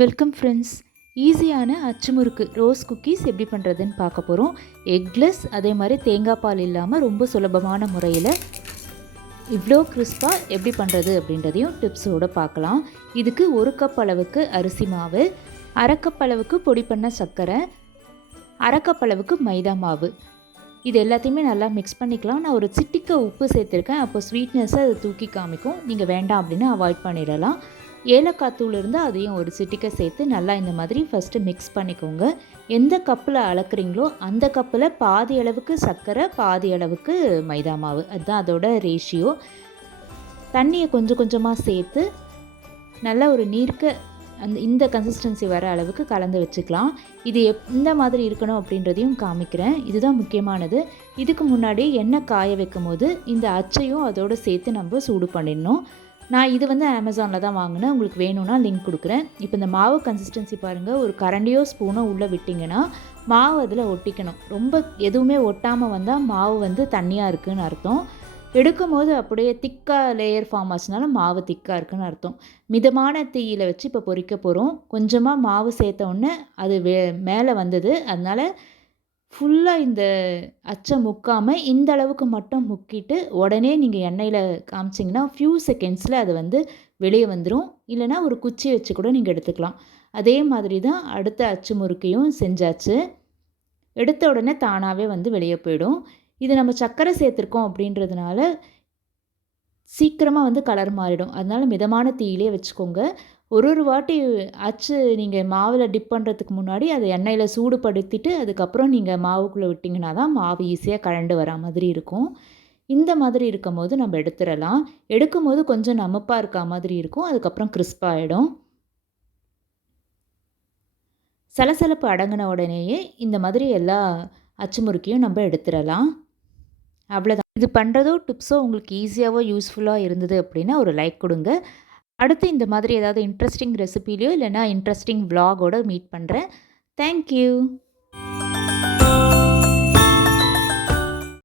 Welcome friends ஈஸியான அச்சு முறுக்கு ரோஸ் குக்கீஸ் எப்படி பண்ணுறதுன்னு பார்க்க போகிறோம் எக்லெஸ் அதே மாதிரி தேங்காய் பால் இல்லாமல் ரொம்ப சுலபமான முறையில் இவ்வளோ கிறிஸ்பாக எப்படி பண்ணுறது அப்படின்றதையும் டிப்ஸோடு பார்க்கலாம். இதுக்கு ஒரு கப் அளவுக்கு அரிசி மாவு அரை கப் அளவுக்கு பொடி பண்ண சர்க்கரை அரை கப் அளவுக்கு மைதா மாவு. இது எல்லாத்தையுமே நல்லா மிக்ஸ் பண்ணிக்கலாம். நான் ஒரு சிட்டிக்க உப்பு சேர்த்துருக்கேன். அப்போ ஸ்வீட்னஸ்ஸை அது தூக்கி காமிக்கும். நீங்கள் வேண்டாம் அப்படின்னு அவாய்ட் பண்ணிடலாம். ஏலக்காய் தூள் இருந்தால் அதையும் ஒரு சிட்டிக்க சேர்த்து நல்லா இந்த மாதிரி ஃபஸ்ட்டு மிக்ஸ் பண்ணிக்கோங்க. எந்த கப்பில் அளக்குறீங்களோ அந்த கப்பில் பாதி அளவுக்கு சர்க்கரை பாதி அளவுக்கு மைதா மாவு. அதுதான் அதோட ரேஷியோ தண்ணியை கொஞ்சம் கொஞ்சமாக சேர்த்து நல்ல ஒரு நீர்க்க அந்த இந்த கன்சிஸ்டன்சி வர அளவுக்கு கலந்து வச்சுக்கலாம். இது எப் இந்த மாதிரி இருக்கணும் அப்படின்றதையும் காமிக்கிறேன். இதுதான் முக்கியமானது. இதுக்கு முன்னாடி எண்ணெய் காய வைக்கும் போது இந்த அச்சையும் அதோடு சேர்த்து நம்ம சூடு பண்ணிடணும். நான் இது வந்து அமேசானில் தான் வாங்கினேன். உங்களுக்கு வேணும்னா லிங்க் கொடுக்குறேன். இப்போ இந்த மாவு கன்சிஸ்டன்சி பாருங்கள் ஒரு கரண்டியோ ஸ்பூனோ உள்ளே விட்டிங்கன்னா மாவு அதில் ஒட்டிக்கணும். ரொம்ப எதுவுமே ஒட்டாமல் வந்தால் மாவு வந்து தண்ணியாக இருக்குதுன்னு அர்த்தம். எடுக்கும் போது அப்படியே திக்காக லேயர் ஃபார்ம் ஆச்சுனால மாவு திக்காக இருக்குன்னு அர்த்தம். மிதமான தீயில் வச்சு இப்போ பொறிக்க போகிறோம் கொஞ்சமாக மாவு சேர்த்த உடனே அது வே மேலே வந்தது. அதனால் ஃபுல்லாக இந்த அச்சை முக்காமல் இந்த அளவுக்கு மட்டும் முக்கிட்டு உடனே நீங்கள் எண்ணெயில் காமிச்சிங்கன்னா ஃபியூ செகண்ட்ஸில் அது வந்து வெளியே வந்துடும் இல்லைனா ஒரு குச்சி வச்சு கூட நீங்கள் எடுத்துக்கலாம். அதே மாதிரி தான் அடுத்த அச்சு முறுக்கையும் செஞ்சாச்சு. எடுத்த உடனே தானாகவே வந்து வெளியே போயிடும். இது நம்ம சர்க்கரை சேர்த்துருக்கோம் அப்படின்றதுனால சீக்கிரமாக வந்து கலர் மாறிடும். அதனால் மிதமான தீயிலே வச்சுக்கோங்க. ஒரு ஒரு வாட்டி அச்சு நீங்கள் மாவில் டிப் பண்ணுறதுக்கு முன்னாடி அதை எண்ணெயில் சூடுபடுத்திட்டு அதுக்கப்புறம் நீங்கள் மாவுக்குள்ளே விட்டிங்கன்னா தான் மாவு ஈஸியாக கழண்டு வரா மாதிரி இருக்கும். இந்த மாதிரி இருக்கும் போது நம்ம எடுத்துடலாம். எடுக்கும் போது கொஞ்சம் நமப்பாக இருக்கா மாதிரி இருக்கும். அதுக்கப்புறம் கிறிஸ்பாகிடும் சலசலப்பு அடங்கின உடனேயே இந்த மாதிரி எல்லா அச்சுமுறுக்கியும் நம்ம எடுத்துடலாம். அவ்வளோதான் இது பண்ணுறதோ டிப்ஸோ உங்களுக்கு ஈஸியாகவோ யூஸ்ஃபுல்லாக இருந்தது அப்படின்னா ஒரு லைக் கொடுங்க. அடுத்து இந்த மாதிரி ஏதாவது இன்ட்ரெஸ்டிங் ரெசிபிலையோ இல்லைனா இன்ட்ரெஸ்டிங் விலாகோட மீட் பண்ணுறேன் தேங்க்யூ